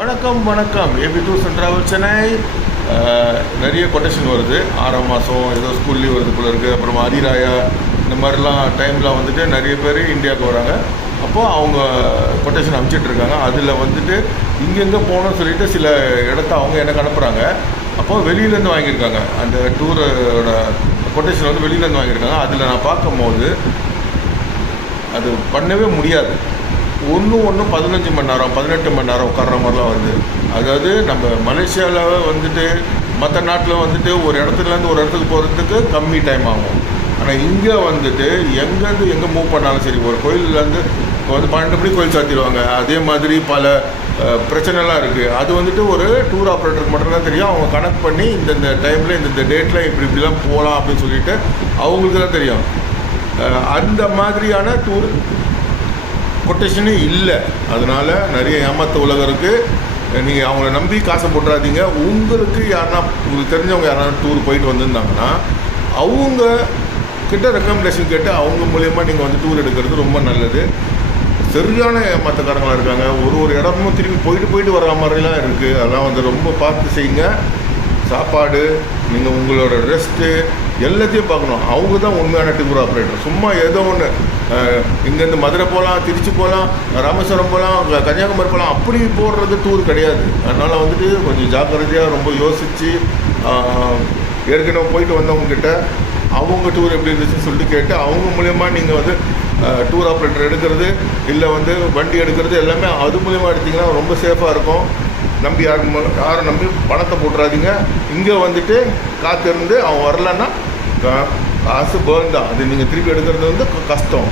வணக்கம் வணக்கம் AP tours and travel Chennai. நிறைய கொட்டேஷன் வருது. 6ஆம் மாதம் ஏதோ ஸ்கூல் லீவ் வருது போல இருக்குது. அப்புறம் அதிராயா இந்த மாதிரிலாம் டைமில் வந்துட்டு நிறைய பேர் இந்தியாவுக்கு வராங்க. அப்போது அவங்க கொட்டேஷன் அனுப்பிச்சிட்ருக்காங்க. அதில் வந்துட்டு இங்கெங்கே போகணும்னு சொல்லிட்டு சில இடத்த அவங்க எனக்கு அனுப்புகிறாங்க. அப்போது வெளியிலேருந்து வாங்கியிருக்காங்க. அந்த டூரோட கொட்டேஷன் வந்து வெளியிலேருந்து வாங்கியிருக்காங்க. அதில் நான் பார்க்கும்போது அது பண்ணவே முடியாது. ஒன்று 15 மணி நேரம் 18 மணி நேரம் உட்கார்ற மாதிரிலாம் வருது. அதாவது நம்ம மலேசியாவில் வந்துட்டு மற்ற நாட்டில் வந்துட்டு ஒரு இடத்துலேருந்து ஒரு இடத்துக்கு போகிறதுக்கு கம்மி டைம் ஆகும். ஆனால் இங்கே வந்துட்டு எங்கேருந்து எங்கே மூவ் பண்ணாலும் சரி, ஒரு கோயிலேருந்து இப்போ வந்து 12 மணிக்கு கோயில் சாத்திடுவாங்க. அதே மாதிரி பல பிரச்சனைலாம் இருக்குது. அது வந்துட்டு ஒரு டூர் ஆப்ரேட்டருக்கு மட்டும்தான் தெரியும். அவங்க கனெக்ட் பண்ணி இந்த டைமில் இந்த டேட்டில் இப்படிலாம் போகலாம் அப்படின்னு சொல்லிட்டு அவங்களுக்கு தான் தெரியும். அந்த மாதிரியான டூர் கொட்டேஷனே இல்லை. அதனால் நிறைய ஏமாத்த உலகம் இருக்குது. நீங்கள் அவங்கள நம்பி காசை போட்டுறாதீங்க. உங்களுக்கு உங்களுக்கு தெரிஞ்சவங்க யாருன்னா டூர் போயிட்டு வந்திருந்தாங்கன்னா அவங்க கிட்ட ரெக்கமெண்டேஷன் கேட்டு அவங்க மூலயமா நீங்கள் வந்து டூர் எடுக்கிறது ரொம்ப நல்லது. சரியான ஏமாத்தக்காரங்களாக இருக்காங்க. ஒரு இடமும் திரும்பி போயிட்டு வர மாதிரிலாம் இருக்குது. அதெல்லாம் வந்து ரொம்ப பார்த்து செய்யுங்க. சாப்பாடு, நீங்கள் உங்களோட ரெஸ்ட்டு எல்லாத்தையும் பார்க்கணும். அவங்க தான் உண்மையான டூர் ஆப்ரேட்டர். சும்மா ஏதோ ஒன்று இங்கேருந்து மதுரை போகலாம், திருச்சி போகலாம், ராமேஸ்வரம் போகலாம், கன்னியாகுமரி போகலாம், அப்படி போடுறது டூர் கிடையாது. அதனால் வந்துட்டு கொஞ்சம் ஜாக்கிரதையாக ரொம்ப யோசித்து ஏற்கனவே போயிட்டு வந்தவங்கக்கிட்ட அவங்க டூர் எப்படி இருந்துச்சுன்னு சொல்லிட்டு கேட்டு அவங்க மூலயமா நீங்கள் வந்து டூர் ஆப்ரேட்டர் எடுக்கிறது இல்லை வந்து வண்டி எடுக்கிறது எல்லாமே அது மூலயமா எடுத்திங்கன்னா ரொம்ப சேஃபாக இருக்கும். நம்பி யாரும் நம்பி பணத்தை போட்டுறாதீங்க. இங்கே வந்துட்டு காத்திருந்து அவன் வரலன்னா காசு பேர்ன் தான். அது நீங்கள் திருப்பி எடுக்கிறது வந்து கஷ்டம்.